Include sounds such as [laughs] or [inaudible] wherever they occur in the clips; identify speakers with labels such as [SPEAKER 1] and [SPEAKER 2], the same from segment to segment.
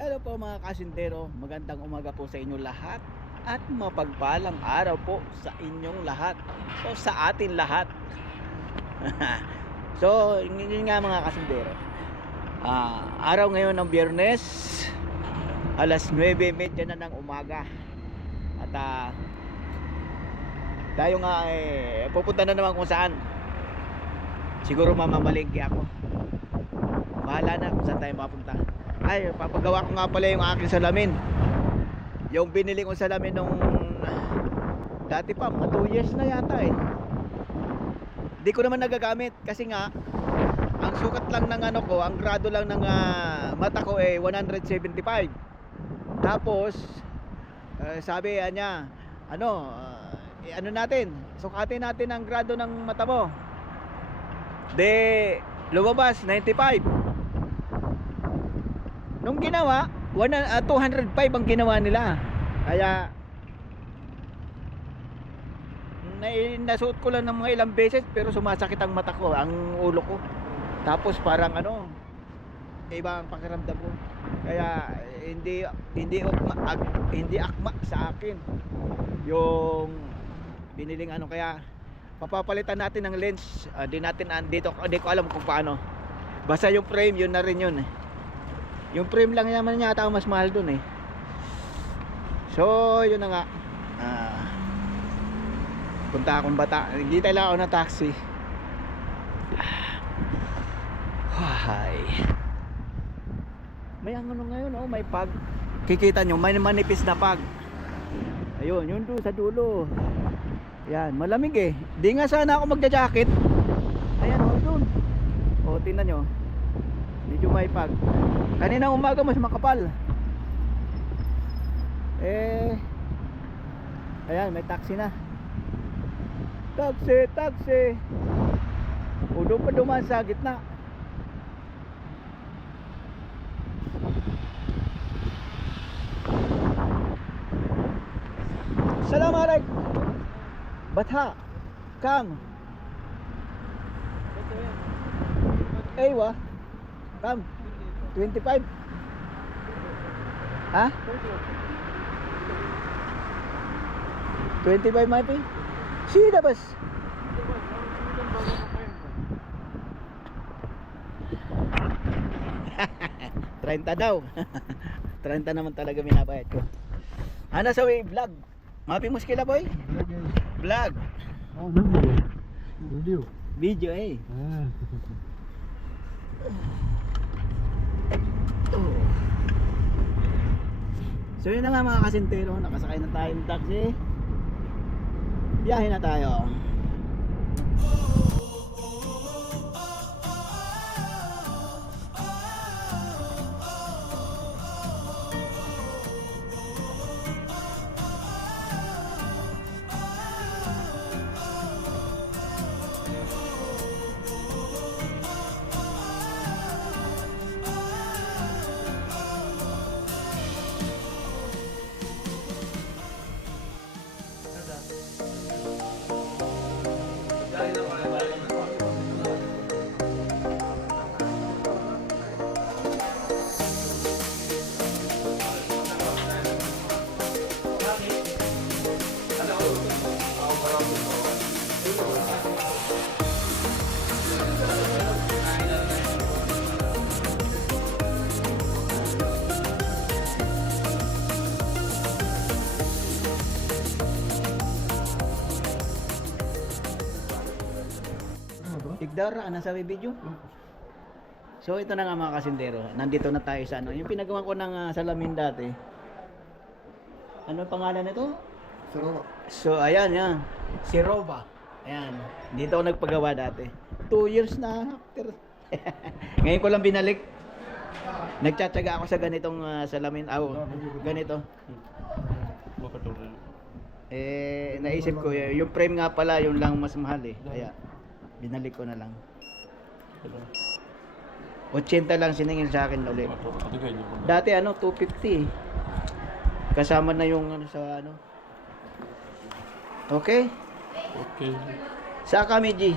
[SPEAKER 1] Hello po mga kasintero, magandang umaga po sa inyo lahat at mapagpalang araw po sa inyong lahat o sa atin lahat. [laughs] so, yun nga mga kasintero. Ah, araw ngayon ng biyernes, alas 9.30 na ng umaga. At ah, tayo nga eh, pupunta na naman kung saan. Siguro mamamalingki ako. Bahala na kung saan tayo mapunta. Ay, papagawa ko nga pala yung aking salamin. Yung binili kong salamin nung dati pa, mga 2 years na yata eh. Hindi ko naman nagagamit kasi nga ang sukat lang ng ano ko, ang grado lang ng ah, mata ko eh 175. Tapos eh, sabi niya, ano, ah, eh, ano natin, sukatin natin ang grado ng mata mo. De, lumabas 95. Nung ginawa, one, ah, 205 ang ginawa nila. Kaya na, nasuot ko lang ng mga ilang beses pero sumasakit ang mata ko, ang ulo ko. Tapos parang ano, iba ang pakiramdam ko. Kaya hindi hindi akma, ag- hindi akma sa akin yung biniling ano kaya papapalitan natin ng lens. Ah, di natin andito, hindi ko alam kung paano. Basta yung frame, yun na rin yun eh. Yung frame lang naman yata ang mas mahal dun eh. So, yun na nga. Ah, punta akong bata. Hindi tayo ako ng taxi. Hay. May ang ano ngayon, oh, may pag. Kikita nyo, may manipis na pag. Ayun, yun doon sa dulo. Yan, malamig eh. Di nga sana ako magja-jacket. Ayan, oh, doon. Oh, tingnan nyo. Medyo may pag. Kanina umaga mas makapal. Eh, ayan, may taxi na. Taxi, taxi. O doon pa dumaan sa gitna. Salam alaikum. Batha. Kam. Aywa. Kam. 25. Ha? 25 mapi? Sida bas. Treinta daw. [laughs] 30 naman talaga binabayad ko. Ano sa way vlog? Mapi muskila boy? Vlog.
[SPEAKER 2] Oh, no. Video.
[SPEAKER 1] Video eh.
[SPEAKER 2] Ah. [laughs]
[SPEAKER 1] Oh. So yun na nga mga kasintero, nakasakay na tayo ng taxi. Biyahe na tayo. Igdara, ano sa video? So ito na nga mga kasintero, nandito na tayo sa ano, yung pinagawa ko ng ah, salamin dati. Ano ang pangalan nito?
[SPEAKER 2] Sarap.
[SPEAKER 1] So ayan yan, si Roba. Ayan, dito ako nagpagawa dati. Two years na after. [laughs] Ngayon ko lang binalik. Nagtsatsaga ako sa ganitong ah, salamin. Aw, ganito. Eh, naisip ko, y- yung frame nga pala, yung lang mas mahal eh. Kaya, binalik ko na lang. 80 lang siningil sa akin ulit. Dati ano, 250 eh. Kasama na yung ano sa ano. Okay?
[SPEAKER 2] Okay.
[SPEAKER 1] Sa kami, G?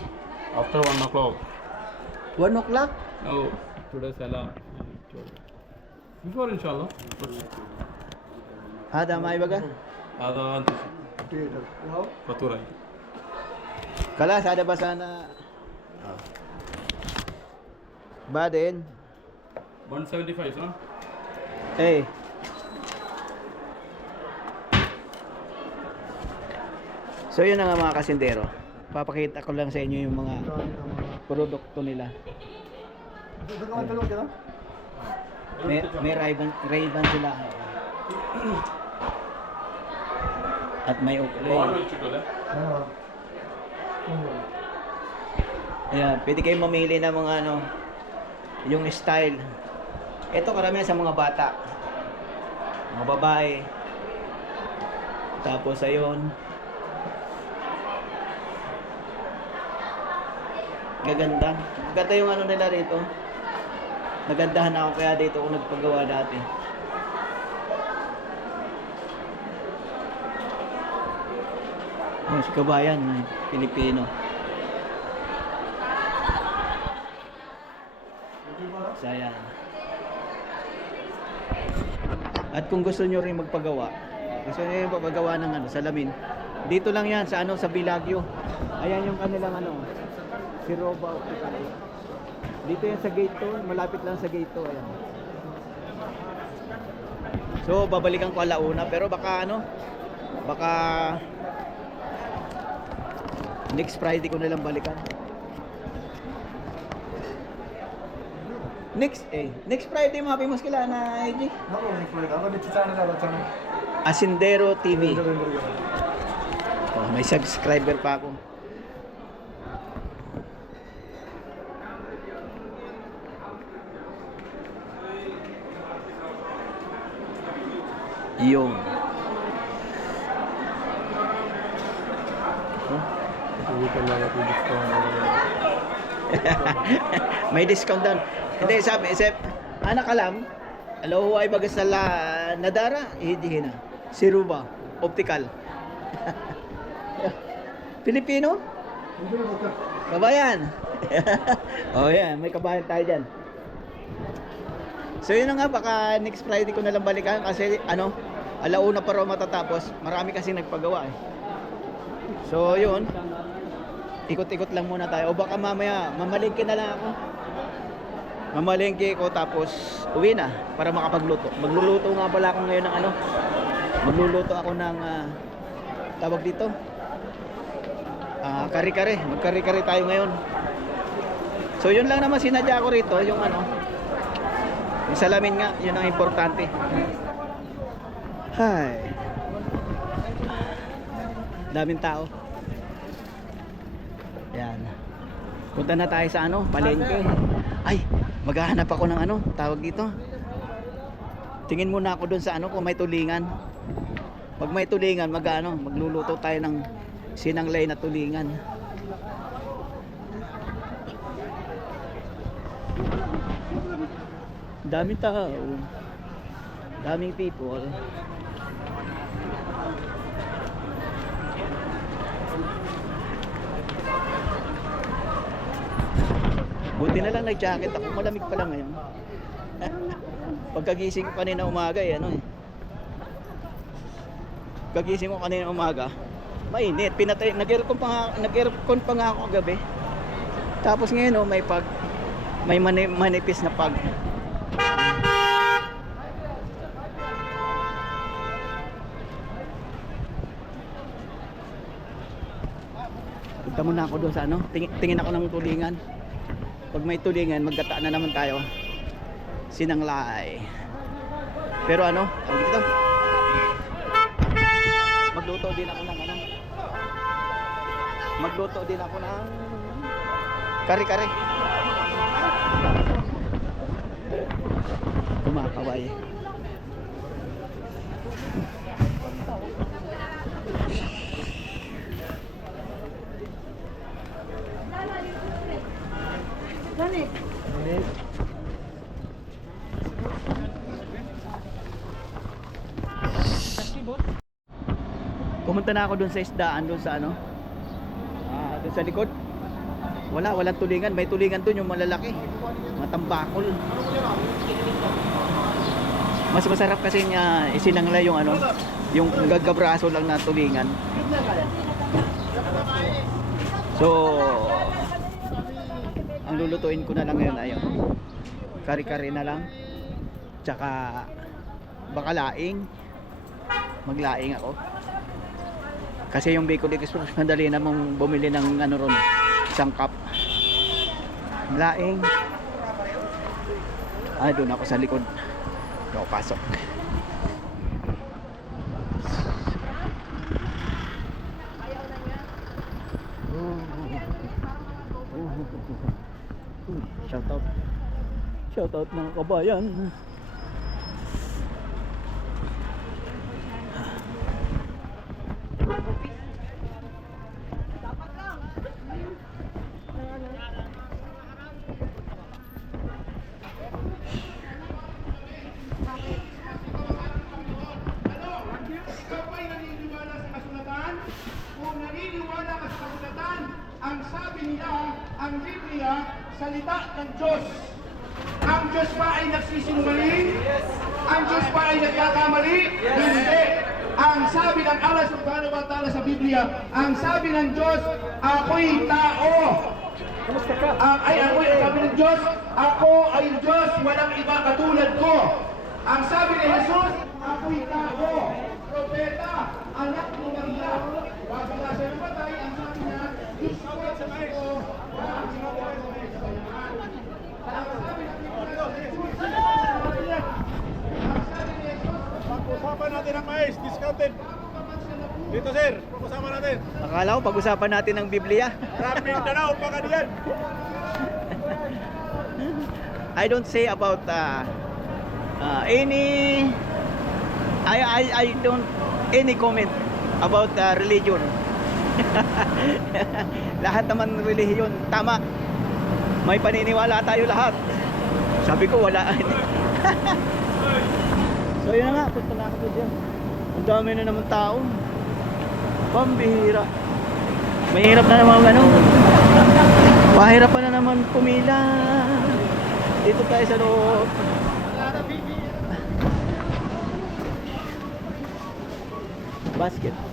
[SPEAKER 2] After one o'clock.
[SPEAKER 1] 1 o'clock?
[SPEAKER 2] No. Today salam. Before inshallah.
[SPEAKER 1] هذا ما يبقى
[SPEAKER 2] هذا انت فاتورة
[SPEAKER 1] Kalas, ada ba sana? Oh. Baden.
[SPEAKER 2] 175, no?
[SPEAKER 1] Eh. Hey. So yun na nga mga kasindero. Papakita ko lang sa inyo yung mga produkto nila. May, may Ray-Ban Ray sila. At may Oakley. Oh, Ayan, pwede kayong mamili ng mga ano, yung style. Ito karamihan sa mga bata. Mga babae. Tapos ayun. Gaganda. Ganda yung ano nila rito. Nagandahan ako kaya dito ako nagpagawa dati. Si Kabayan, eh, Pilipino. So, ayan. At kung gusto nyo rin magpagawa, gusto nyo yung magpagawa ng ano, salamin, dito lang yan sa ano, sa Bilagyo. Ayan yung kanilang ano, si Roba. Dito yan sa gate to, malapit lang sa gate to, ayan. So, babalikan ko alauna, pero baka ano, baka next Friday ko na lang balikan. Next eh, next Friday mga kila na AJ. Asindero TV. Oh, may subscriber pa ako. Yun. [laughs] may discount doon. Hindi, sabi, sabi, anak alam, alo ay bagas na la, nadara, hindi na. Si Ruba, optical. [laughs] Filipino? Kabayan. [laughs] oh yan, may kabayan tayo dyan. So yun nga, baka next Friday ko na lang balikan kasi ano, alauna pa raw matatapos. Marami kasi nagpagawa eh. So yun, ikot-ikot lang muna tayo. O baka mamaya, mamalingke na lang ako. Mamalingke ko tapos uwi na para makapagluto. Magluluto nga pala ako ngayon ng ano. Magluluto ako ng ah, tawag dito. Ah, kare-kare. Magkare-kare tayo ngayon. So yun lang naman sinadya ko rito, yung ano. Yung salamin nga, yun ang importante. Hay. Daming tao. Yan. Punta na tayo sa ano, palengke. Ay, maghahanap ako ng ano, tawag dito. Tingin muna ako doon sa ano kung may tulingan. Pag may tulingan, mag ano, magluluto tayo ng sinanglay na tulingan. Daming tao. Daming people. Buti na lang nag-jacket ako. Malamig pa lang ngayon. [laughs] Pagkagising ko kanina umaga eh, ano eh. Kagising ko kanina umaga, mainit. Pinatay, nag-aircon pa nga, nag-aircon pa nga ako kagabi. Tapos ngayon oh, may pag may mani, manipis na pag. Punta muna ako doon sa ano, tingin, tingin ako ng tulingan. Pag may tulingan, magkata na naman tayo. Sinanglay. Pero ano, tawag dito. Magluto din ako ng ano. Magluto din ako ng kare-kare. Kumakaway. Pumunta na ako doon sa isdaan doon sa ano? Ah, doon sa likod. Wala, walang tulingan. May tulingan doon yung malalaki. Mga tambakol. Mas masarap kasi niya isinangla yung ano, yung gagabraso lang na tulingan. So, ang lulutuin ko na lang ngayon ayun. Kari-kari na lang. Tsaka baka laing. Maglaing ako. Kasi yung Bicol Express [laughs] madali namang bumili ng ano ron, isang cup. Laing. Ah, doon ako sa likod. Doon pasok. Shout out. Shout out mga kabayan.
[SPEAKER 3] Ikaw ba'y naniniwala sa kasulatan? Kung naniniwala ka sa kasulatan, ang sabi nila, ang Biblia, salita ng Diyos. Ang Diyos ba ay nagsisinungaling? Ang Diyos ba ay nagkakamali? Hindi. Ang sabi ng Allah subhanahu wa ta'ala sa Biblia, ang sabi ng Diyos, ako'y tao. Ang ay ako ay sabi ng Diyos, ako ay Diyos, walang iba katulad ko. Ang sabi ni Jesus, ako'y tao, propeta, anak ni Maria, bago nga siya namatay, ang sabi niya, Diyos ko at sa ko, ang ginawa ko ay sa kayahan. Ang sabi ng Biblia, Jesus, ang sabi ni Jesus,
[SPEAKER 4] Pag-usapan natin ang mais, discounted. Dito sir, pag-usapan natin.
[SPEAKER 1] Akala ko pag-usapan natin ng Biblia.
[SPEAKER 4] Na daw, baka diyan.
[SPEAKER 1] I don't say about uh, uh, any I, I I don't any comment about uh, religion. [laughs] lahat naman relihiyon tama. May paniniwala tayo lahat. Sabi ko wala. [laughs] so yun na nga, punta na ako dyan. Ang dami na naman tao. Pambihira. Mahirap na naman ano. Mahirap pa na naman pumila. Dito tayo sa loob. Basket.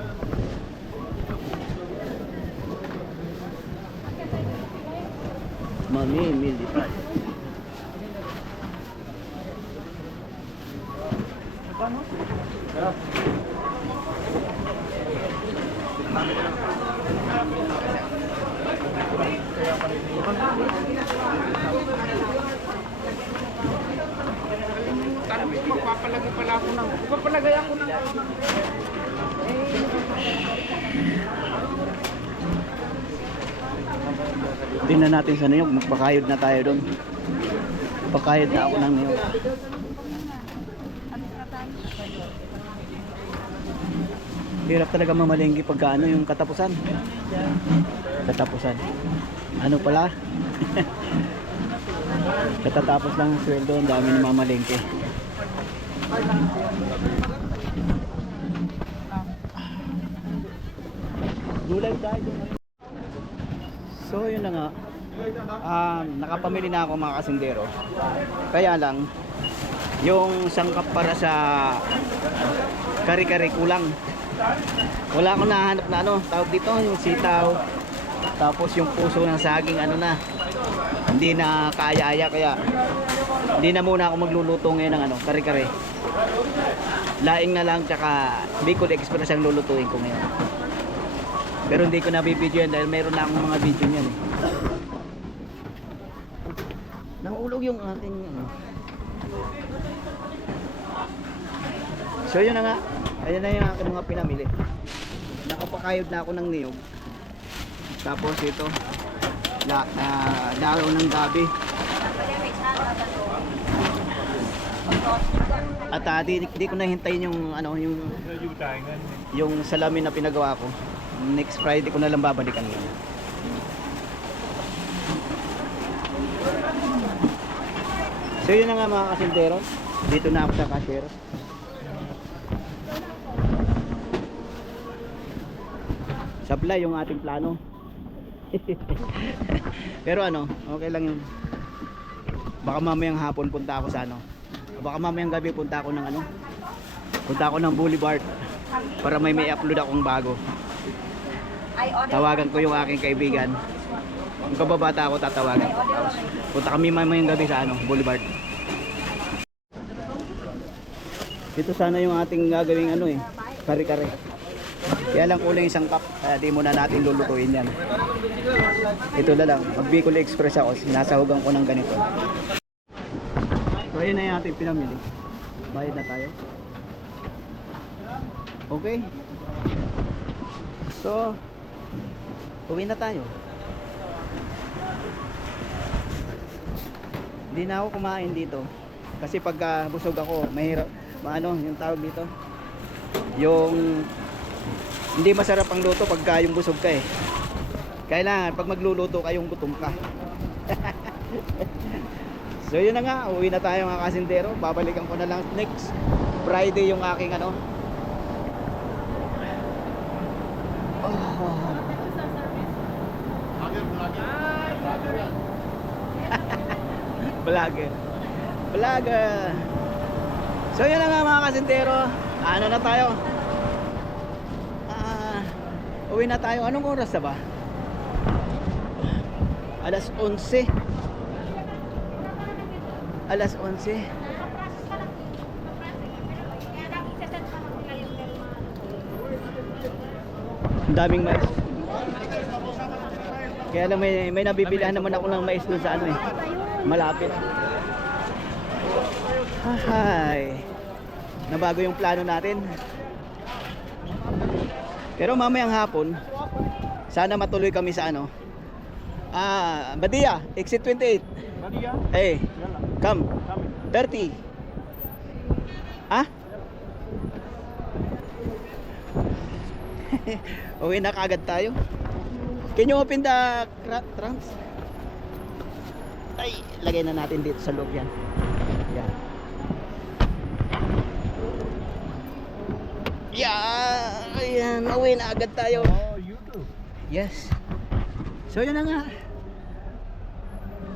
[SPEAKER 1] Natin sa niyog, magpakayod na tayo doon. Pakayod na ako ng niyog. Hirap talaga mamalenggi pagka ano yung katapusan. Katapusan. Ano pala? [laughs] Katatapos lang ang sweldo, ang dami na mamalengke. Gulay tayo. So yun na nga. Um, nakapamili na ako mga kasindero. Kaya lang yung sangkap para sa kari-kari kulang. Wala akong nahanap na ano, tawag dito yung sitaw. Tapos yung puso ng saging ano na. Hindi na kaya-aya kaya hindi na muna ako magluluto ngayon ng ano, kari-kari. Laing na lang tsaka Bicol Express ang lulutuin ko ngayon. Pero hindi ko na bibidyo yan dahil meron na akong mga video niyan eh. Nahulog yung ating ano. So yun na nga. Ayan na yung aking mga pinamili. Nakapakayod na ako ng niyog. Tapos ito. La, uh, daraw ng gabi. At uh, di, di ko nahintayin yung ano yung yung salamin na pinagawa ko. Next Friday ko na lang babalikan yun. So yun na nga mga kasintero. Dito na ako sa cashier. Sablay yung ating plano. [laughs] Pero ano, okay lang yun. Baka mamayang hapon punta ako sa ano. Baka mamayang gabi punta ako ng ano. Punta ako ng Boulevard para may may upload akong bago. Tawagan ko yung aking kaibigan. Kung kababata ako tatawagan. Tapos punta kami mamayang gabi sa ano, Boulevard. Ito sana yung ating gagawing ano eh, kare-kare. Kaya lang kulang isang cup, kaya di muna natin lulutuin yan. Ito na lang, mag Bicol Express ako, sinasahugan ko ng ganito. So ayun na yung ating pinamili. Bayad na tayo. Okay. So, uwi na tayo. Hindi na ako kumain dito. Kasi pagka busog ako, mahirap, maano, yung tawag dito. Yung hindi masarap ang luto pagka yung busog ka eh. Kailangan pag magluluto ka yung gutom ka. [laughs] so yun na nga, uwi na tayo mga kasindero. Babalikan ko na lang next Friday yung aking ano. Oh. Vlogger. Vlogger. So yun na nga mga kasintero. Ano na tayo? Ah, uwi na tayo. Anong oras na ba? Alas 11. Alas 11. Ang daming mais. Kaya lang may, may nabibilihan naman ako ng mais dun sa ano eh. Malapit. Hay. Nabago yung plano natin. Pero mamayang hapon, sana matuloy kami sa ano. Ah, Badia, exit 28.
[SPEAKER 4] Badia?
[SPEAKER 1] Hey, come.
[SPEAKER 4] Kami.
[SPEAKER 1] 30. Ah? [laughs] Uwi na kagad tayo. Can you open the trunks? Ay, lagay na natin dito sa loob yan. Yan. Yeah, ayan, uwi na agad tayo.
[SPEAKER 4] Oh, you do.
[SPEAKER 1] Yes. So yun na nga.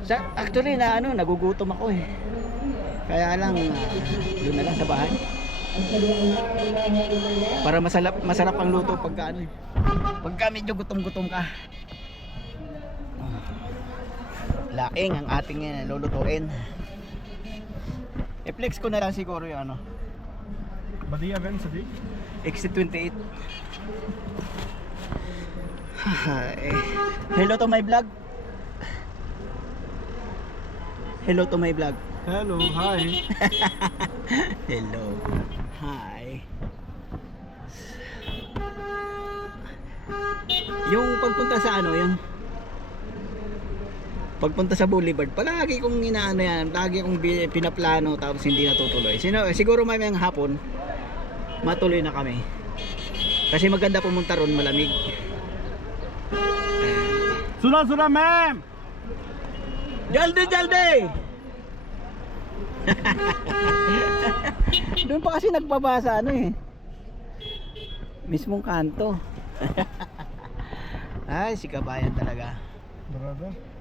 [SPEAKER 1] Sa, actually na ano, nagugutom ako eh. Kaya lang uh, doon na lang sa bahay. Para masarap masarap ang luto pagka ano eh. Pagka medyo gutom-gutom ka. Ah, Laking ang ating eh, lulutuin. I-flex ko na lang siguro yung ano,
[SPEAKER 4] Badia Ben Sadi?
[SPEAKER 1] exit 28. Hi. Hello to my vlog. Hello to my vlog.
[SPEAKER 4] Hello, hi. [laughs]
[SPEAKER 1] Hello. Hi. Yung pagpunta sa ano, yung pagpunta sa Boulevard, palagi kong inaano yan, lagi kong pinaplano tapos hindi natutuloy. Sino, siguro may mga hapon, matuloy na kami. Kasi maganda pumunta ron, malamig.
[SPEAKER 4] Suna, suna, ma'am!
[SPEAKER 1] Jalde, jalde! [laughs] Doon pa kasi nagbabasa ano eh. Mismong kanto. [laughs] Ay, si kabayan talaga.
[SPEAKER 4] Brother.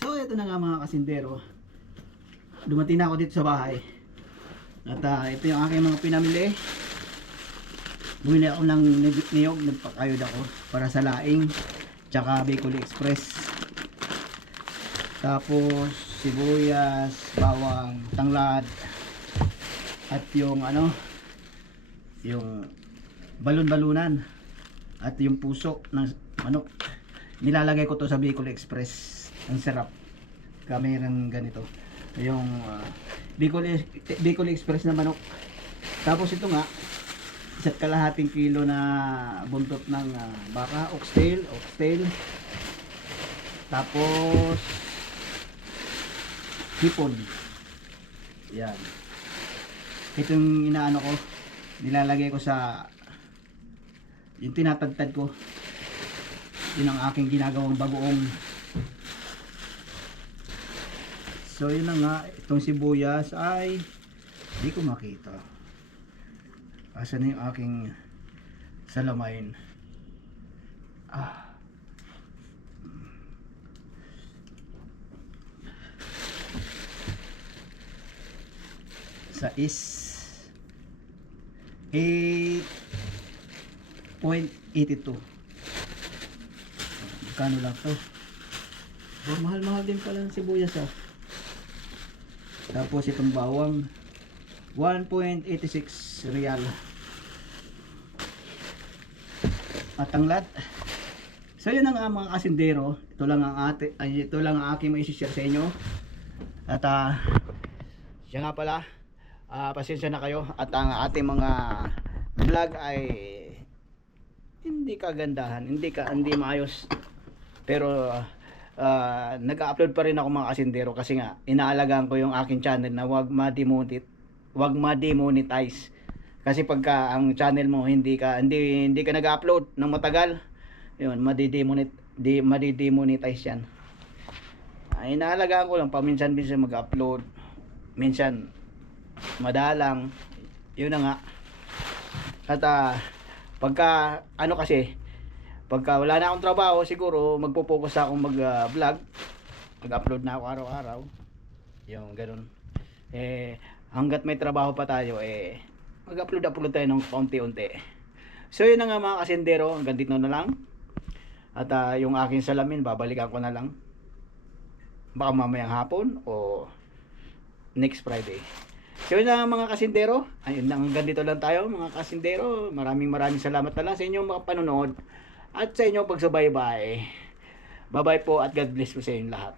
[SPEAKER 1] So, ito na nga mga kasindero. Dumating na ako dito sa bahay. At ah, ito yung aking mga pinamili. Bumili ako ng niyog, nagpakayod ako para sa laing. Tsaka Bicol Express. Tapos, sibuyas, bawang, tanglad. At yung ano, yung balon-balunan. At yung puso ng manok. Nilalagay ko to sa Bicol Express. Ang sarap. Kami ng ganito. Yung uh, Bicol, Bicol Express na manok. Tapos ito nga, isa't kalahating kilo na buntot ng ah, baka, oxtail, oxtail. Tapos hipon. Yan. Ito yung inaano ko. Nilalagay ko sa yung tinatagtad ko. Yun ang aking ginagawang bagoong. So yun na nga, itong sibuyas ay Hindi ko makita. Asan na yung aking salamain? Ah. Sa is 8.82 Magkano lang to? Oh, mahal-mahal din pala ang sibuyas ah. Tapos itong bawang 1.86 real. At tanglad. So yun na nga mga kasindero. Ito lang ang ate, ay, ito lang ang aking may share sa inyo. At ah siya nga pala, ah, pasensya na kayo at ang ating mga vlog ay hindi kagandahan, hindi ka hindi maayos. Pero ah, nag-upload pa rin ako mga kasindero kasi nga inaalagaan ko yung aking channel na wag ma-demonetize, wag ma-demonetize. Kasi pagka ang channel mo hindi ka hindi hindi ka nag-upload ng matagal, yun, madidemonet di madidemonetize 'yan. Ay inaalagaan ko lang paminsan-minsan mag-upload. Minsan madalang. Yun na nga. At ah, pagka ano kasi pagka wala na akong trabaho siguro magpo-focus akong mag-vlog. Mag-upload na ako araw-araw. Yung ganun. Eh hanggat may trabaho pa tayo eh mag-upload upload tayo ng paunti-unti so yun na nga mga kasendero hanggang dito na lang. At ah, yung aking salamin babalikan ko na lang. Baka mamayang hapon o next Friday So yun na mga kasindero, ayun lang hanggang dito lang tayo mga kasindero. Maraming maraming salamat na lang sa inyong mga panonood at sa inyong pagsubaybay. Bye bye po at God bless po sa inyong lahat.